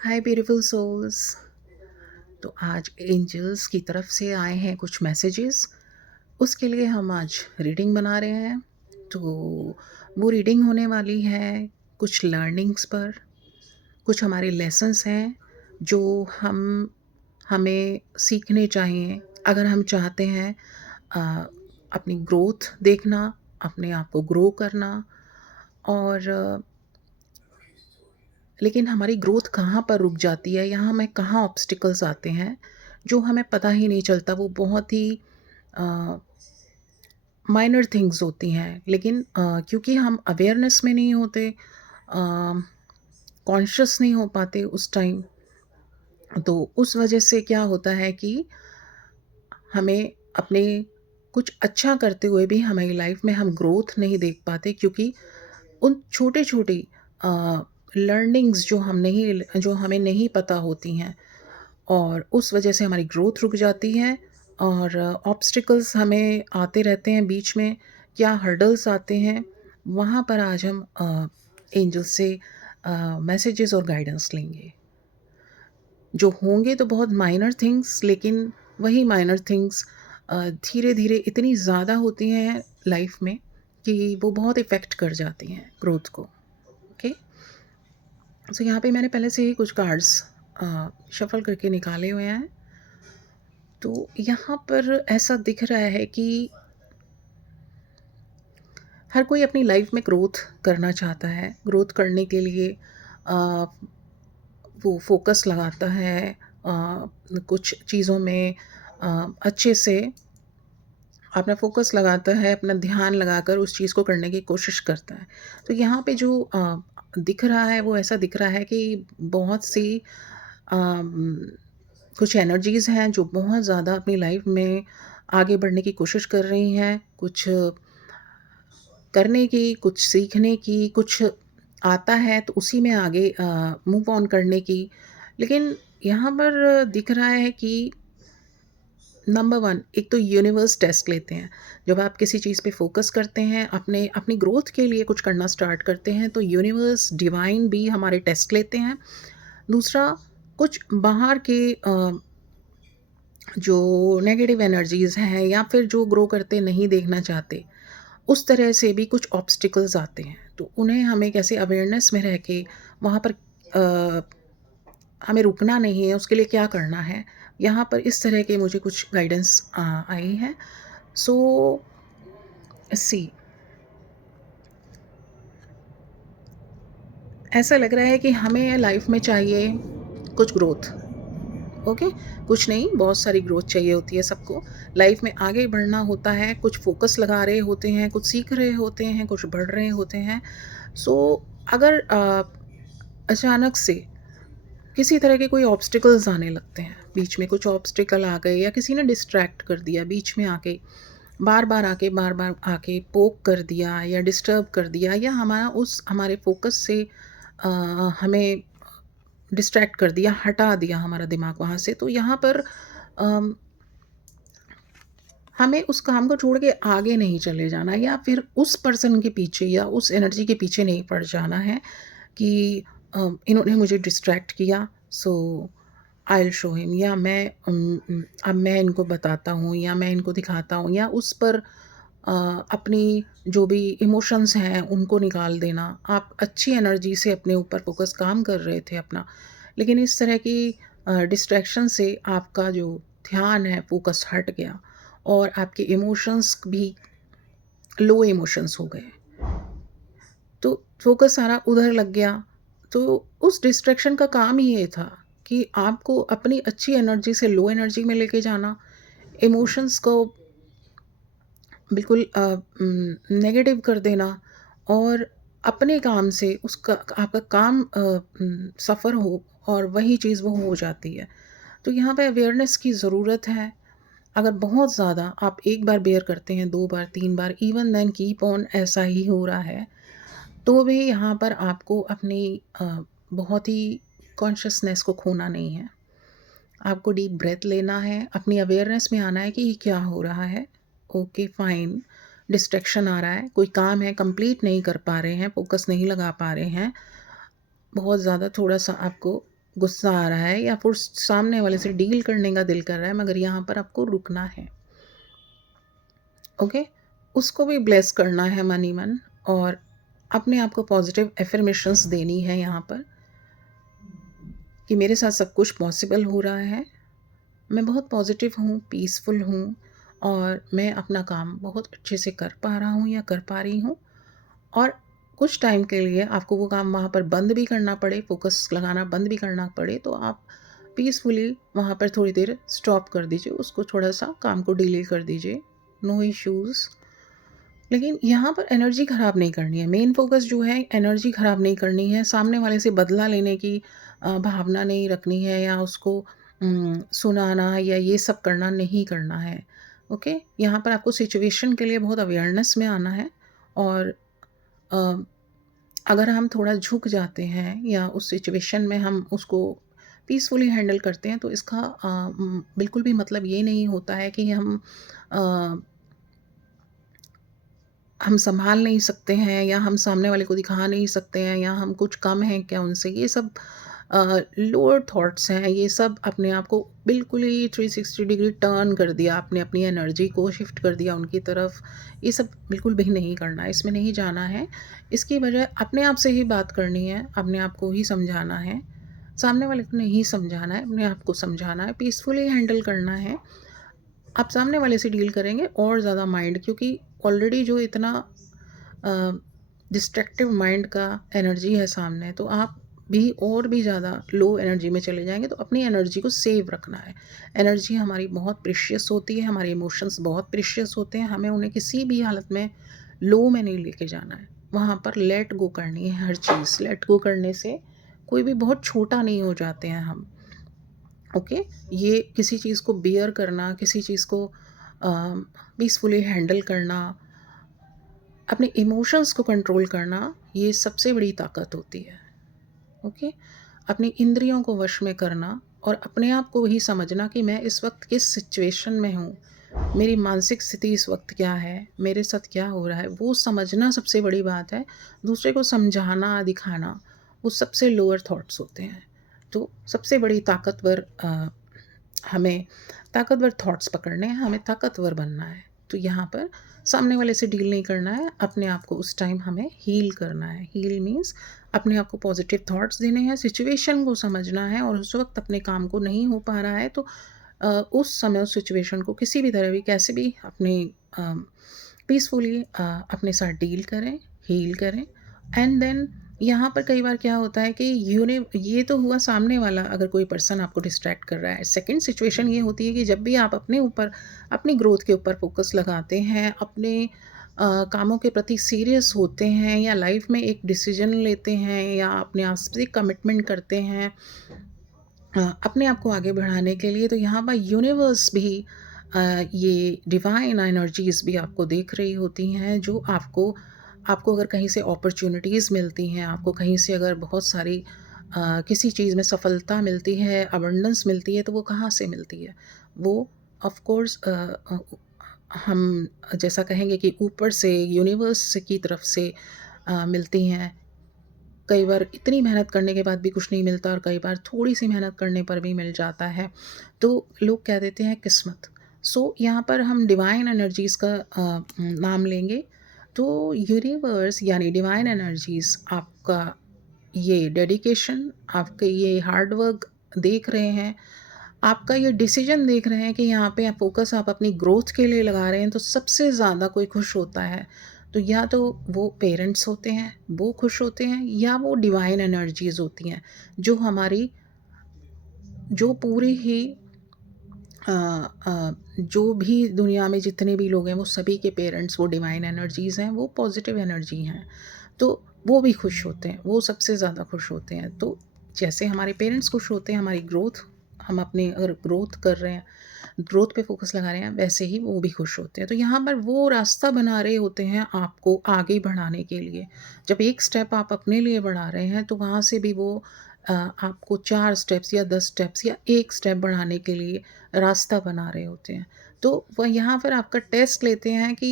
हाय beautiful souls. तो आज angels की तरफ से आए हैं कुछ मैसेजेस। उसके लिए हम आज रीडिंग बना रहे हैं। तो वो रीडिंग होने वाली है कुछ लर्निंग्स पर। कुछ हमारे लेसन्स हैं जो हमें सीखने चाहिए अगर हम चाहते हैं अ, अपनी ग्रोथ देखना, अपने आप को ग्रो करना। और लेकिन हमारी ग्रोथ कहाँ पर रुक जाती है या हमें कहाँ ऑब्स्टिकल्स आते हैं जो हमें पता ही नहीं चलता। वो बहुत ही माइनर थिंग्स होती हैं, लेकिन क्योंकि हम अवेयरनेस में नहीं होते, कॉन्शियस नहीं हो पाते उस टाइम, तो उस वजह से क्या होता है कि हमें अपने कुछ अच्छा करते हुए भी हमारी लाइफ में हम ग्रोथ नहीं देख पाते, क्योंकि उन छोटे छोटी लर्निंग्स जो हमें नहीं पता होती हैं, और उस वजह से हमारी ग्रोथ रुक जाती है। और ऑब्स्टिकल्स हमें आते रहते हैं बीच में, क्या हर्डल्स आते हैं। वहाँ पर आज हम एंजल से मैसेजेस और गाइडेंस लेंगे। जो होंगे तो बहुत माइनर थिंग्स, लेकिन वही माइनर थिंग्स धीरे धीरे इतनी ज़्यादा होती हैं लाइफ में कि वो बहुत इफ़ेक्ट कर जाती हैं ग्रोथ को। ओके, सो यहाँ पे मैंने पहले से ही कुछ कार्ड्स शफल करके निकाले हुए हैं। तो यहाँ पर ऐसा दिख रहा है कि हर कोई अपनी लाइफ में ग्रोथ करना चाहता है। ग्रोथ करने के लिए अ, वो फोकस लगाता है कुछ चीज़ों में, अच्छे से अपना फोकस लगाता है, अपना ध्यान लगाकर उस चीज़ को करने की कोशिश करता है। तो यहाँ पे जो दिख रहा है वो ऐसा दिख रहा है कि बहुत सी अम, कुछ एनर्जीज़ हैं जो बहुत ज़्यादा अपनी लाइफ में आगे बढ़ने की कोशिश कर रही हैं। कुछ करने की, कुछ सीखने की, कुछ आता है तो उसी में आगे मूव ऑन करने की। लेकिन यहाँ पर दिख रहा है कि नंबर 1, एक तो यूनिवर्स टेस्ट लेते हैं। जब आप किसी चीज़ पे फ़ोकस करते हैं, अपने अपनी ग्रोथ के लिए कुछ करना स्टार्ट करते हैं, तो यूनिवर्स, डिवाइन भी हमारे टेस्ट लेते हैं। दूसरा, कुछ बाहर के जो नेगेटिव एनर्जीज़ हैं या फिर जो ग्रो करते नहीं देखना चाहते, उस तरह से भी कुछ ऑब्स्टिकल्स आते हैं। तो उन्हें हमें कैसे अवेयरनेस में रह के वहाँ पर अ, हमें रुकना नहीं है, उसके लिए क्या करना है। यहाँ पर इस तरह के मुझे कुछ गाइडेंस आई है। सो सी, ऐसा लग रहा है कि हमें लाइफ में चाहिए कुछ ग्रोथ। ओके, कुछ नहीं, बहुत सारी ग्रोथ चाहिए होती है सबको। लाइफ में आगे बढ़ना होता है, कुछ फोकस लगा रहे होते हैं, कुछ सीख रहे होते हैं, कुछ बढ़ रहे होते हैं। सो अगर अचानक से किसी तरह के कोई ऑब्स्टिकल्स आने लगते हैं, बीच में कुछ ऑब्स्टिकल आ गए या किसी ने डिस्ट्रैक्ट कर दिया बीच में आके, बार बार आके पोक कर दिया या डिस्टर्ब कर दिया, या हमारे फोकस से अ, हमें डिस्ट्रैक्ट कर दिया, हटा दिया हमारा दिमाग वहाँ से, तो यहाँ पर अम, हमें उस काम को छोड़ के आगे नहीं चले जाना, या फिर उस पर्सन के पीछे या उस एनर्जी के पीछे नहीं पड़ जाना है कि इन्होंने मुझे डिस्ट्रैक्ट किया, सो आई विल शो हिम, या अब मैं इनको बताता हूँ या मैं इनको दिखाता हूँ, या उस पर अपनी जो भी इमोशंस हैं उनको निकाल देना। आप अच्छी एनर्जी से अपने ऊपर फोकस काम कर रहे थे अपना, लेकिन इस तरह की डिस्ट्रैक्शन से आपका जो ध्यान है फोकस हट गया, और आपके इमोशंस भी लो इमोशंस हो गए, तो फोकस सारा उधर लग गया। तो उस डिस्ट्रैक्शन का काम ही ये था कि आपको अपनी अच्छी एनर्जी से लो एनर्जी में लेके जाना, इमोशंस को बिल्कुल नेगेटिव कर देना, और अपने काम से उसका आपका काम सफ़र हो, और वही चीज़ वो हो जाती है। तो यहाँ पे अवेयरनेस की ज़रूरत है। अगर बहुत ज़्यादा आप एक बार बेयर करते हैं, 2 बार, 3 बार, इवन देन कीप ऑन ऐसा ही हो रहा है, तो भी यहाँ पर आपको अपनी बहुत ही कॉन्शसनेस को खोना नहीं है। आपको डीप ब्रेथ लेना है, अपनी अवेयरनेस में आना है कि ये क्या हो रहा है। ओके, फाइन, डिस्ट्रैक्शन आ रहा है, कोई काम है कंप्लीट नहीं कर पा रहे हैं, फ़ोकस नहीं लगा पा रहे हैं, बहुत ज़्यादा थोड़ा-सा आपको गुस्सा आ रहा है या फिर सामने वाले से डील करने का दिल कर रहा है, मगर यहाँ पर आपको रुकना है। ओके? उसको भी ब्लेस करना है मन ही मन, और अपने आप को पॉजिटिव अफ़र्मेशंस देनी है यहाँ पर कि मेरे साथ सब कुछ पॉसिबल हो रहा है। मैं बहुत पॉजिटिव हूँ, पीसफुल हूँ, और मैं अपना काम बहुत अच्छे से कर पा रहा हूँ या कर पा रही हूँ। और कुछ टाइम के लिए आपको वो काम वहाँ पर बंद भी करना पड़े, फ़ोकस लगाना बंद भी करना पड़े, तो आप पीसफुली वहाँ पर थोड़ी देर स्टॉप कर दीजिए, उसको थोड़ा-सा काम को डिले कर दीजिए, नो इश्यूज़। लेकिन यहाँ पर एनर्जी ख़राब नहीं करनी है, मेन फ़ोकस जो है एनर्जी ख़राब नहीं करनी है, सामने वाले से बदला लेने की भावना नहीं रखनी है, या उसको सुनाना या ये सब करना नहीं करना है। ओके? यहाँ पर आपको सिचुएशन के लिए बहुत अवेयरनेस में आना है, और अ, अगर हम थोड़ा झुक जाते हैं या उस सिचुएशन में हम उसको पीसफुली हैंडल करते हैं, तो इसका बिल्कुल भी मतलब ये नहीं होता है कि अ, हम सँभाल नहीं सकते हैं, या हम सामने वाले को दिखा नहीं सकते हैं, या हम कुछ कम हैं क्या उनसे। ये सब लोअर थॉट्स हैं। ये सब अपने आप को बिल्कुल ही 360 डिग्री टर्न कर दिया, आपने अपनी एनर्जी को शिफ्ट कर दिया उनकी तरफ। ये सब बिल्कुल भी नहीं करना है, इसमें नहीं जाना है। इसकी बजाय अपने आप से ही बात करनी है, अपने आप को ही समझाना है। सामने वाले को नहीं समझाना है, अपने आप को समझाना है, पीसफुली हैंडल करना है। आप सामने वाले से डील करेंगे और ज़्यादा माइंड, क्योंकि ऑलरेडी जो इतना डिस्ट्रक्टिव माइंड का एनर्जी है सामने, तो आप भी और भी ज़्यादा लो एनर्जी में चले जाएँगे। तो अपनी एनर्जी को सेव रखना है। एनर्जी हमारी बहुत प्रेशियस होती है, हमारे इमोशंस बहुत प्रेशियस होते हैं, हमें उन्हें किसी भी हालत में लो में नहीं लेके जाना है। वहाँ पर लेट गो करनी है हर चीज़। लेट गो करने से कोई भी बहुत छोटा नहीं हो जाते हैं हम। ओके? ये किसी चीज़ को बियर करना, किसी चीज़ को पीसफुली हैंडल करना, अपने इमोशंस को कंट्रोल करना, ये सबसे बड़ी ताकत होती है। ओके? अपनी इंद्रियों को वश में करना, और अपने आप को ही समझना कि मैं इस वक़्त किस सिचुएशन में हूँ, मेरी मानसिक स्थिति इस वक़्त क्या है, मेरे साथ क्या हो रहा है, वो समझना सबसे बड़ी बात है। दूसरे को समझाना, दिखाना, वो सबसे लोअर थॉट्स होते हैं। तो सबसे बड़ी हमें ताकतवर थॉट्स पकड़ने हैं, हमें ताकतवर बनना है। तो यहाँ पर सामने वाले से डील नहीं करना है, अपने आप को उस टाइम हमें हील करना है। हील मीन्स अपने आप को पॉजिटिव थॉट्स देने हैं, सिचुएशन को समझना है, और उस वक़्त अपने काम को नहीं हो पा रहा है, तो उस समय उस सिचुएशन को किसी भी तरह भी, कैसे भी अपने अ, पीसफुली अपने साथ डील करें, हील करें। एंड देन यहाँ पर कई बार क्या होता है कि ये तो हुआ सामने वाला, अगर कोई पर्सन आपको डिस्ट्रैक्ट कर रहा है। सेकंड सिचुएशन ये होती है कि जब भी आप अपने ऊपर, अपनी ग्रोथ के ऊपर फोकस लगाते हैं, अपने कामों के प्रति सीरियस होते हैं, या लाइफ में एक डिसीजन लेते हैं, या अपने आप से कमिटमेंट करते हैं अपने आप को आगे बढ़ाने के लिए, तो यहाँ पर यूनिवर्स भी ये डिवाइन एनर्जीज़ भी आपको देख रही होती हैं, जो आपको आपको अगर कहीं से अपॉर्च्युनिटीज़ मिलती हैं, आपको कहीं से अगर बहुत सारी किसी चीज़ में सफलता मिलती है, अबंडेंस मिलती है, तो वो कहाँ से मिलती है? वो ऑफ़ कोर्स हम जैसा कहेंगे कि ऊपर से, यूनिवर्स की तरफ से मिलती हैं। कई बार इतनी मेहनत करने के बाद भी कुछ नहीं मिलता, और कई बार थोड़ी-सी मेहनत करने पर भी मिल जाता है। तो लोग कह देते हैं किस्मत। सो यहाँ पर हम डिवाइन एनर्जीज़ का नाम लेंगे। तो यूनिवर्स यानी डिवाइन एनर्जीज़ आपका ये डेडिकेशन, आपके ये हार्ड वर्क देख रहे हैं, आपका ये डिसीज़न देख रहे हैं कि यहाँ पे फ़ोकस आप अपनी ग्रोथ के लिए लगा रहे हैं, तो सबसे ज़्यादा कोई खुश होता है, तो या तो वो पेरेंट्स होते हैं, वो खुश होते हैं, या वो डिवाइन एनर्जीज़ होती हैं, जो हमारी जो पूरी ही अ जो भी दुनिया में जितने भी लोग हैं, वो सभी के पेरेंट्स वो डिवाइन एनर्जीज़ हैं, वो पॉज़िटिव एनर्जी हैं। तो वो भी खुश होते हैं, वो सबसे ज़्यादा खुश होते हैं। तो जैसे हमारे पेरेंट्स खुश होते हैं, हमारी ग्रोथ, हम अपनी अगर ग्रोथ कर रहे हैं, ग्रोथ पे फ़ोकस लगा रहे हैं, वैसे ही वो भी खुश होते हैं। तो यहाँ पर वो रास्ता बना रहे होते हैं आपको आगे बढ़ाने के लिए। जब एक स्टेप आप अपने लिए बढ़ा रहे हैं, तो वहाँ से भी वो आपको 4 स्टेप्स या 10 स्टेप्स या 1 स्टेप बढ़ाने के लिए रास्ता बना रहे होते हैं। तो वह यहाँ पर आपका टेस्ट लेते हैं कि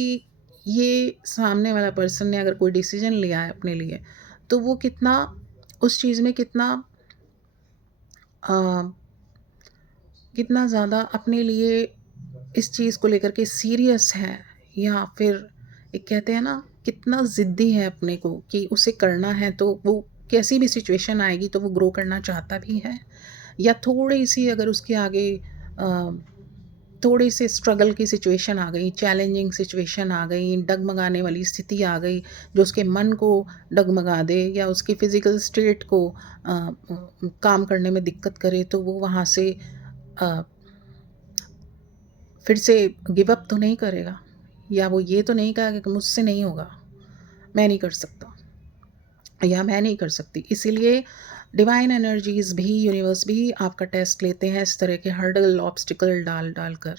ये सामने वाला पर्सन ने अगर कोई डिसीज़न लिया है अपने लिए, तो वो कितना उस चीज़ में कितना अ, कितना ज़्यादा अपने लिए इस चीज़ को लेकर के सीरियस है, या फिर एक कहते हैं ना, कितना ज़िद्दी है अपने को कि उसे करना है, तो वो कैसी भी सिचुएशन आएगी तो वो ग्रो करना चाहता भी है, या थोड़ी-सी अगर उसके आगे अ, थोड़ी-सी स्ट्रगल की सिचुएशन आ गई, चैलेंजिंग सिचुएशन आ गई, डगमगाने वाली स्थिति आ गई, जो उसके मन को डगमगा दे या उसकी फ़िज़िकल स्टेट को काम करने में दिक्कत करे, तो वो वहाँ से अ, फिर से गिव अप तो नहीं करेगा, या वो ये तो नहीं कहेगा कि मुझसे नहीं होगा, मैं नहीं कर सकता या मैं नहीं कर सकती। इसीलिए डिवाइन एनर्जीज़ भी, यूनिवर्स भी आपका टेस्ट लेते हैं इस तरह के हर्डल, ऑब्स्टिकल डाल कर।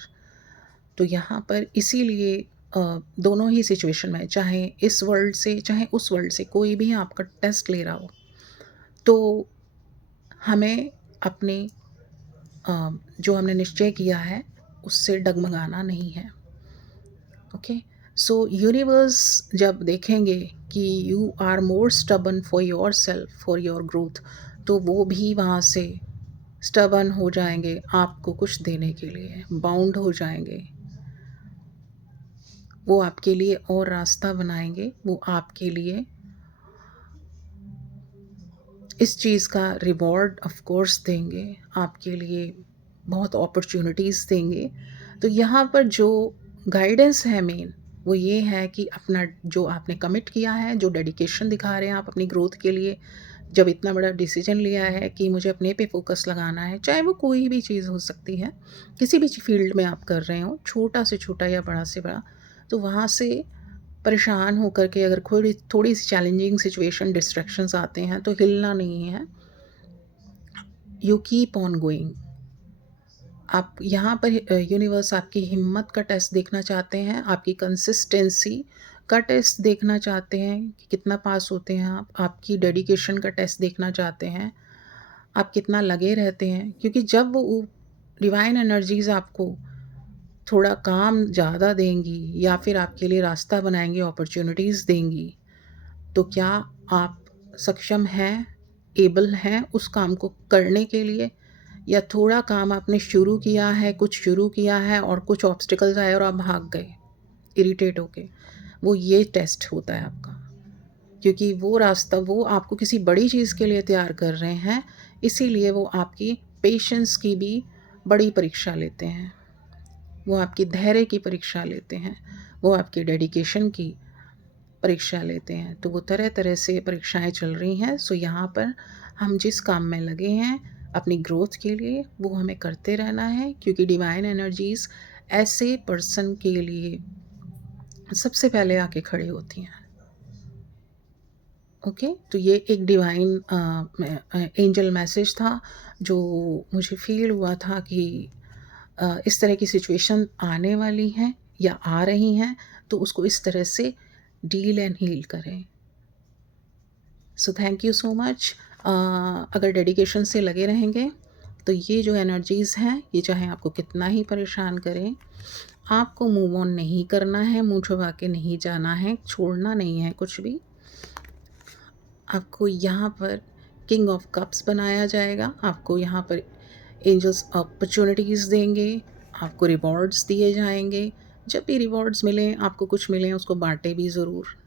तो यहाँ पर इसीलिए दोनों ही सिचुएशन में, चाहे इस वर्ल्ड से चाहे उस वर्ल्ड से, कोई भी आपका टेस्ट ले रहा हो, तो हमें अपने जो हमने निश्चय किया है उससे डगमगाना नहीं है। ओके, सो यूनिवर्स जब देखेंगे कि you are more stubborn for yourself, for your growth, तो वो भी वहाँ से स्टबन हो जाएंगे आपको कुछ देने के लिए, बाउंड हो जाएंगे। वो आपके लिए और रास्ता बनाएंगे, वो आपके लिए इस चीज़ का रिवॉर्ड ऑफ कोर्स देंगे, आपके लिए बहुत अपॉर्चुनिटीज़ देंगे। तो यहाँ पर जो गाइडेंस है मेन, वो ये है कि अपना जो आपने कमिट किया है, जो डेडिकेशन दिखा रहे हैं आप अपनी ग्रोथ के लिए, जब इतना बड़ा डिसीजन लिया है कि मुझे अपने पे फोकस लगाना है, चाहे वो कोई भी चीज़ हो सकती है, किसी भी फील्ड में आप कर रहे हो, छोटा से छोटा या बड़ा से बड़ा, तो वहाँ से परेशान होकर के अगर थोड़ी थोड़ी सी चैलेंजिंग सिचुएशन, डिस्ट्रैक्शंस आते हैं, तो हिलना नहीं है, यू कीप ऑन गोइंग। आप यहाँ पर यूनिवर्स आपकी हिम्मत का टेस्ट देखना चाहते हैं, आपकी कंसिस्टेंसी का टेस्ट देखना चाहते हैं कि कितना पास होते हैं आप, आपकी डेडिकेशन का टेस्ट देखना चाहते हैं, आप कितना लगे रहते हैं। क्योंकि जब वो डिवाइन एनर्जीज़ आपको थोड़ा काम ज़्यादा देंगी या फिर आपके लिए रास्ता बनाएंगी, अपॉर्चुनिटीज़ देंगी, तो क्या आप सक्षम हैं, एबल हैं उस काम को करने के लिए, या थोड़ा काम आपने शुरू किया है, कुछ शुरू किया है और कुछ ऑब्स्टिकल्स आए और आप भाग गए इरिटेट होके। वो ये टेस्ट होता है आपका, क्योंकि वो रास्ता वो आपको किसी बड़ी चीज़ के लिए तैयार कर रहे हैं, इसीलिए वो आपकी पेशेंस की भी बड़ी परीक्षा लेते हैं, वो आपकी धैर्य की परीक्षा लेते हैं, वो आपकी डेडिकेशन की परीक्षा लेते हैं। तो वो तरह तरह से परीक्षाएं चल रही हैं। सो यहाँ पर हम जिस काम में लगे हैं अपनी ग्रोथ के लिए, वो हमें करते रहना है, क्योंकि डिवाइन एनर्जीज़ ऐसे पर्सन के लिए सबसे पहले आके खड़े होती हैं। ओके, तो ये एक डिवाइन एंजल मैसेज था, जो मुझे फील हुआ था कि इस तरह की सिचुएशन आने वाली हैं या आ रही हैं, तो उसको इस तरह से डील एंड हील करें। So thank you so much. अगर डेडिकेशन से लगे रहेंगे तो ये जो एनर्जीज़ हैं, ये चाहे आपको कितना ही परेशान करें, आपको मूव ऑन नहीं करना है, मुँह छुपा के नहीं जाना है, छोड़ना नहीं है कुछ भी। आपको यहाँ पर किंग ऑफ कप्स बनाया जाएगा, आपको यहाँ पर एंजल्स अपॉर्चुनिटीज़ देंगे, आपको रिवॉर्ड्स दिए जाएंगे। जब भी रिवॉर्ड्स मिलें, आपको कुछ मिलें, उसको बांटें भी ज़रूर।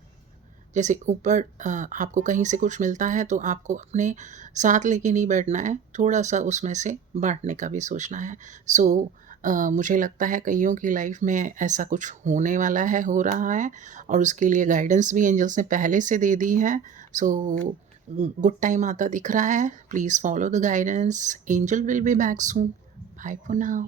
जैसे ऊपर आपको कहीं से कुछ मिलता है तो आपको अपने साथ लेके नहीं बैठना है, थोड़ा-सा उसमें से बाँटने का भी सोचना है। सो मुझे लगता है कइयों की लाइफ़ में ऐसा कुछ होने वाला है, हो रहा है, और उसके लिए गाइडेंस भी एंजल्स ने पहले से दे दी है। सो गुड टाइम आता दिख रहा है। Please follow the guidance. Angel will be back soon. Bye for now.